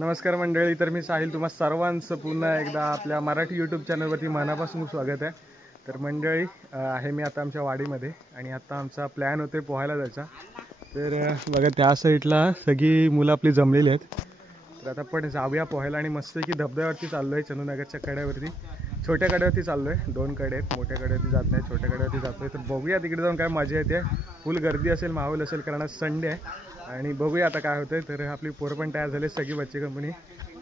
नमस्कार मंडळी, तर मी साहिल तुम्हा सर्वांचं पुन्हा एकदा आपल्या मराठी यूट्यूब चॅनलवरती मनापासून स्वागत आहे। तर मंडळी आहे मी आता आमच्या वाडीमध्ये आणि आता आमचा प्लॅन होते पोहायला जायचा। तर बघा त्या साईडला सगळी मुलं आपली जमलेली आहेत। तर आता पण जाऊया पोहायला आणि मस्तपैकी धबधब्यावरती चाललो आहे, चंदूनगरच्या कड्यावरती। छोट्या कड्यावरती चाललो आहे, 2 कडे आहेत, मोठ्या कड्यावरती जात नाही, छोट्या कड्यावरती जातोय। तर बघूया तिकडे जाऊन काय मजा येते। फुल गर्दी असेल, माहोल असेल, कारण आज संडे आहे आणि बघूया आता काय होतंय। तर आपली पोरं पण तयार झाले, सगळी बच्चे कंपनी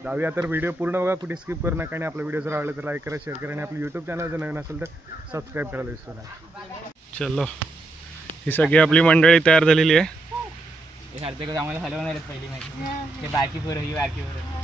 जाऊया। तर व्हिडिओ पूर्ण बघा, कुठे स्किप करू नका आणि आपला व्हिडिओ जर आवडला तर लाईक करा, शेअर करा आणि आपलं यूट्यूब चॅनल जर नवीन असेल तर सबस्क्राईब करायला विसरू नका। चलो, ही सगळी आपली मंडळी तयार झालेली आहे। आम्हाला हलवणार आहेत पहिली माहिती, बाकी पोरं ही बाकी पोरं।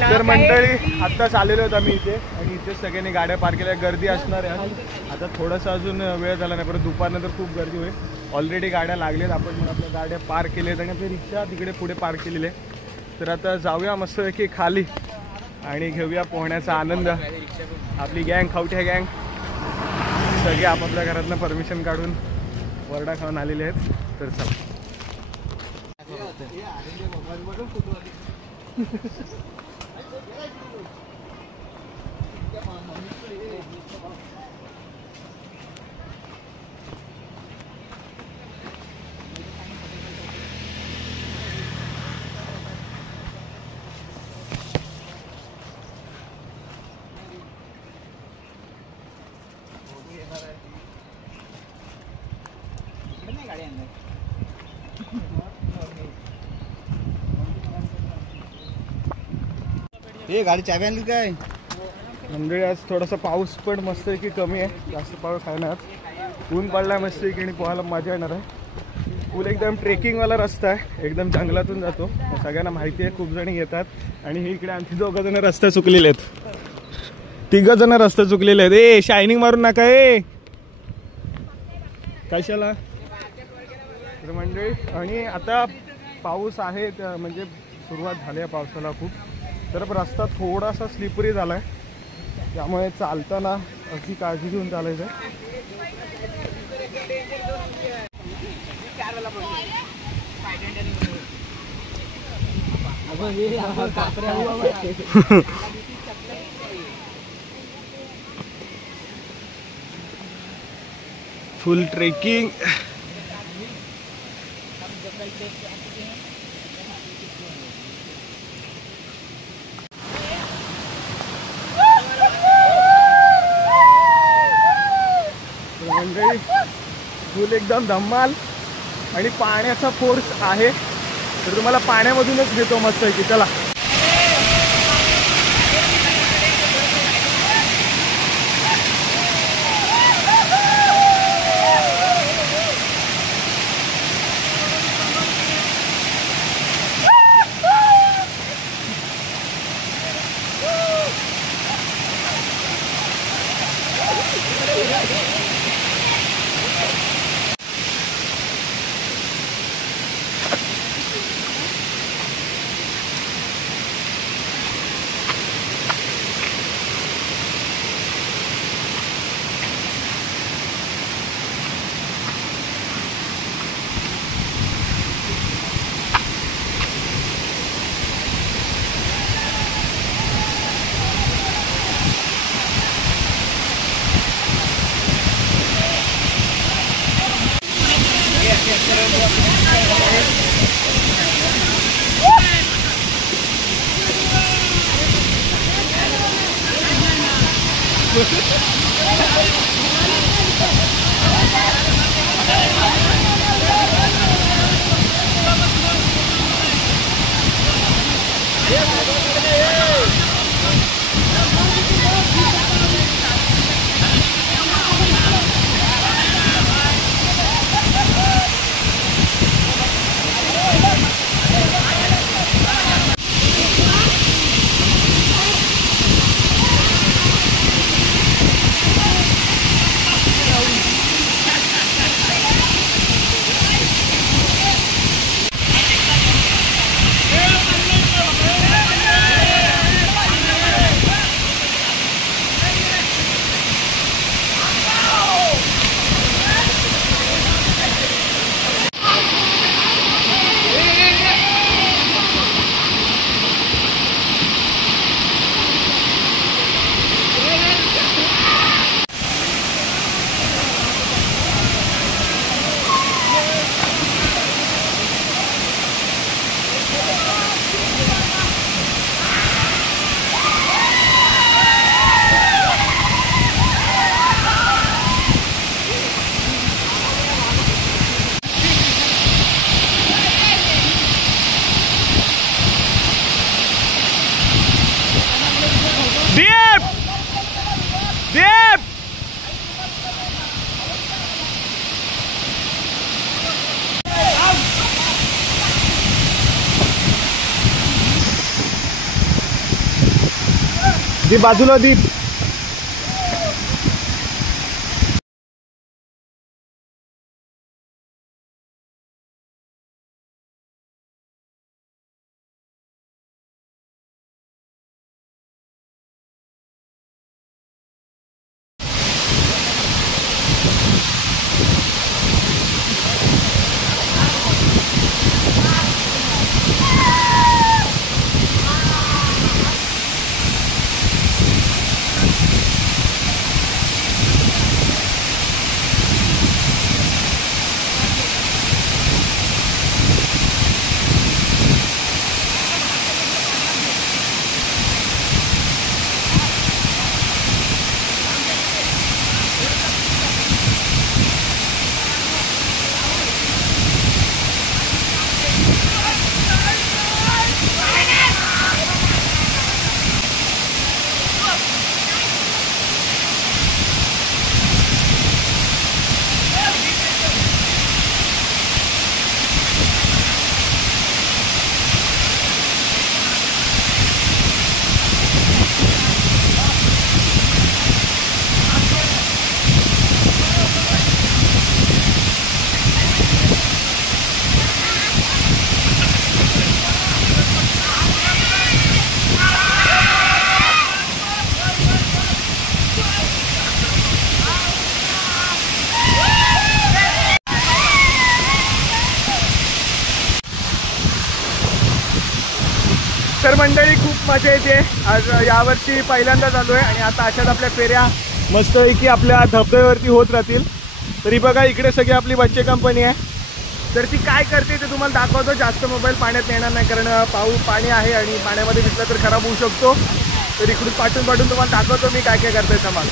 तर मंडळी आत्ताच आलेलो आहेत आम्ही इथे आणि इथे सगळ्यांनी गाड्या पार्क केल्या, गर्दी असणार आहे। आता थोडासा अजून वेळ झाला नाही, परत दुपारनंतर खूप गर्दी होईल। ऑलरेडी गाड्या लागल्यात, आपण पण आपल्या गाड्या पार्क केल्यात आणि आपली रिक्षा तिकडे पुढे पार्क केलेली आहे। तर आता जाऊया मस्तपैकी खाली आणि घेऊया पोहण्याचा आनंद। आपली गँग, खावट्या गँग सगळे आपापल्या घरातनं परमिशन काढून वरडा खाऊन आलेले आहेत। तर चला हे गाडी चाबी आणली काय मंडळी? आज थोडासा पाऊस पण मस्त आहे की कमी आहे, जास्त पाऊस आहे ना। ऊन पडलाय मस्त की आणि पोहायला मजा येणार आहे। फुल एकदम ट्रेकिंगवाला रस्ता आहे, एकदम जंगलातून जातो, सगळ्यांना माहिती आहे, खूप जण येतात। आणि हे इकडे आणखी 2 जण रस्ता चुकलेले आहेत, 3 जण रस्ता चुकलेले आहेत। ए शायनिंग मारून नका ए, कशाला? तर मंडळी आणि आता पाऊस आहे, म्हणजे सुरुवात झाली आहे पावसाला खूप। तर रस्ता थोडासा स्लिपरी झाला आहे, त्यामुळे चालताना अगदी काळजी घेऊन चालायचं आहे। फुल ट्रेकिंग मंडळी, फुल एकदम धम्माल आणि पाण्याचा फोर्स आहे। तर तुम्हाला पाण्यामधूनच घेतो मस्त आहे की, चला। दीप दीप दीप बाजूला दीप. तर मंडळी खूप मजा येते. आज यावर्षी पहिल्यांदाच आलो आहे आणि आता अशाच आपल्या फेऱ्या मस्तपैकी आपल्या धबधब्यावरती होत राहतील. तरी बघा इकडे सगळी आपली बच्चे कंपनी आहे. तर ती काय करते ते तुम्हाला दाखवतो. जास्त मोबाईल पाण्यात येणार नाही कारण पाणी आहे आणि पाण्यामध्ये दिसला तर खराब होऊ शकतो. तर इकडून पाठून तुम्हाला दाखवतो मी काय काय करतोय सामान.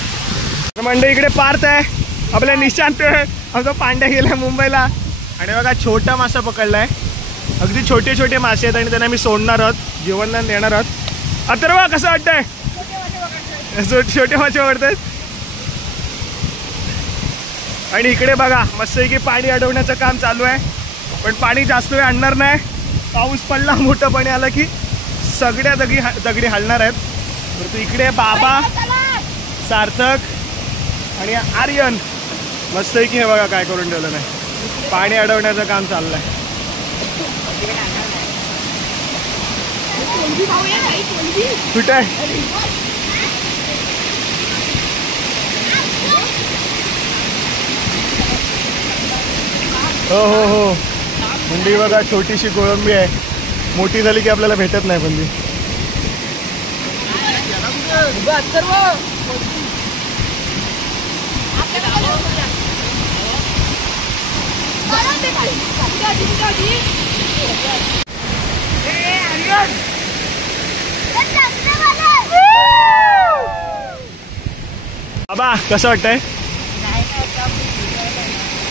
तर मंडळी इकडे पार्थ आहे आपल्या निशांत आमचा पांड्या गेला मुंबईला आणि बघा छोटा मासा पकडलाय. अगदी छोटे छोटे मासे आहेत आणि त्यांना मी सोडणार आहोत, जेवण देणार आहोत. अथर्व कसं वाटतंय? छोटे मासे पकडतायत. आणि इकडे बघा मस्त की पाणी अडवण्याचं काम चालू आहे. पण पाणी जास्त वेळ आणणार नाही. पाऊस पडला मोठं पाणी आलं की सगळ्या दगडी हलणार आहेत. तर तू इकडे बाबा सार्थक आणि आर्यन मस्त की हे बघा काय करून ठेवलं नाही. पाणी अडवण्याचं काम चाललंय. कुठे आहे? हो हो हो मंडी बघा छोटीशी कोळंबी आहे. मोठी झाली की आपल्याला भेटत नाही पण ती. बाबा कसं वाटतंय?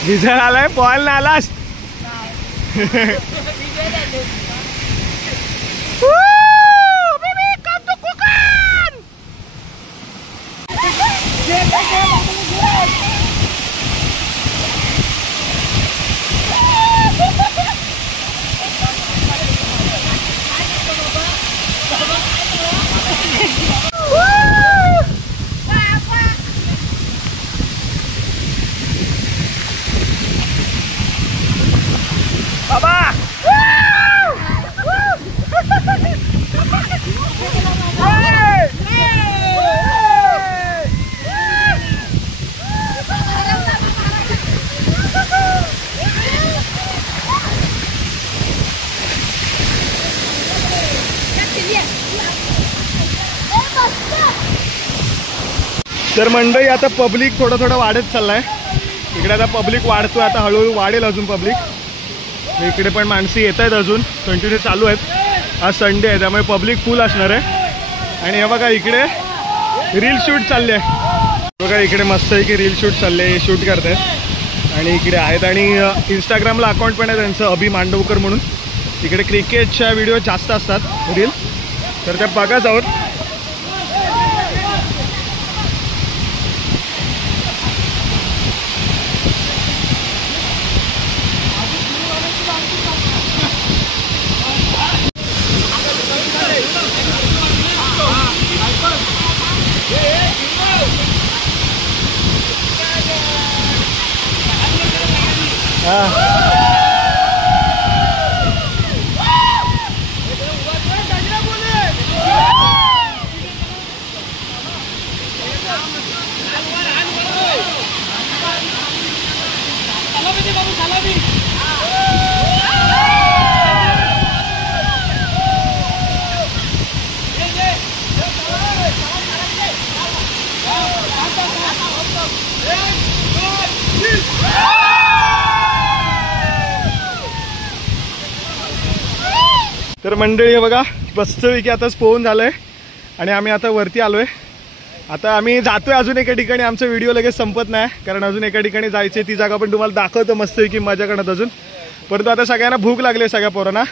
भिजायला आलाय? पोहायला नाही आलास? तर मंडळी आता पब्लिक थोडं वाढत चाललाय. इकडे आता पब्लिक वाढतोय. आता हळूहळू वाढेल अजून पब्लिक. इकडे पण माणसं येत आहेत अजून कंटिन्यू चालू आहेत. आज संडे आहे त्यामुळे पब्लिक फुल असणार आहे. आणि हे बघा इकडे रील शूट चालले आहे. बघा इकडे मस्त आहे की रील शूट चालले, शूट करत आहेत. आणि इकडे आहेत आणि इंस्टाग्रामला अकाउंट पण आहे त्यांचं अभि मांडवकर म्हणून. इकडे क्रिकेटच्या व्हिडिओ जास्त असतात रील, तर त्या बघा जाऊन. तर मंडळी हे बघा मस्तपैकी आताच पोहून झालंय आणि आम्ही आता वरती आलोय. आता आम्ही जातोय अजून एका ठिकाणी. आमचा व्हिडिओ लगेच संपत नाही कारण अजून एका ठिकाणी जायचे. ती जागा पण तुम्हाला दाखवतो मस्तपैकी मजा करत अजून. परंतु आता सगळ्यांना भूक लागली सगळ्या पोरांना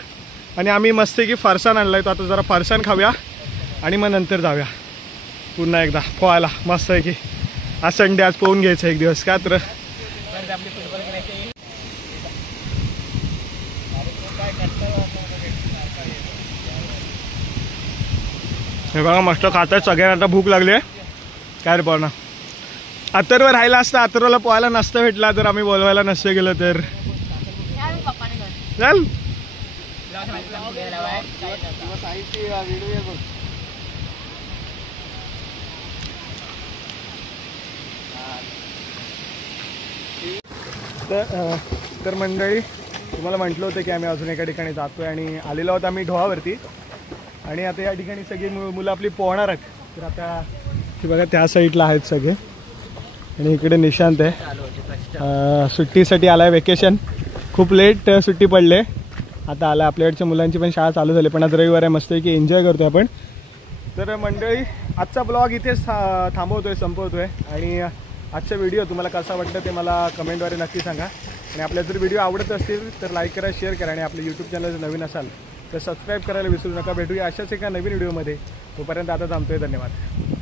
आणि आम्ही मस्तपैकी फरसाण आणलाय. तो आता जरा फरसाण खाऊया आणि मग नंतर जाऊया पुन्हा एकदा पोहायला मस्तपैकी. आज संडे, आज पोहून घ्यायचं एक दिवस का तर. हे बघा मस्त खातात सगळ्यांना. आता भूक लागली आहे काय रे पोहायला. अथर्व राहिला असता, अथर्वला पोहायला नसतं भेटला जर आम्ही बोलवायला नसतं गेलो तर. चल तर मंडळी तुम्हाला म्हटलं होतं की आम्ही अजून एका ठिकाणी जातोय आणि आलेलो आहोत आम्ही ढोहावरती. आणि आता या ठिकाणी सगळी मुलं आपली पोहणार आहेत. तर आता हे बघा त्या साईडला आहेत सगळे आणि इकडे निशांत आहे. सुट्टीसाठी आलाय, वेकेशन खूप लेट सुट्टी पडले. आता आला. आपल्याकडच्या मुलांची पण शाळा चालू झाली पण आज रविवार आहे, मस्त की एन्जॉय करतोय आपण. तर मंडळी आजचा ब्लॉग इथेच थांबवतोय, संपवतोय. आणि आजचा व्हिडिओ तुम्हाला कसा वाटतं ते मला कमेंटद्वारे नक्की सांगा. आणि आपल्या जर व्हिडिओ आवडत असतील तर लाईक करा, शेअर करा आणि आपलं यूट्यूब चॅनल जर नवीन असाल तर सबस्क्राईब करायला विसरू नका. भेटूया अशाच एका नवीन व्हिडिओमध्ये. तोपर्यंत आता थांबतोय. धन्यवाद.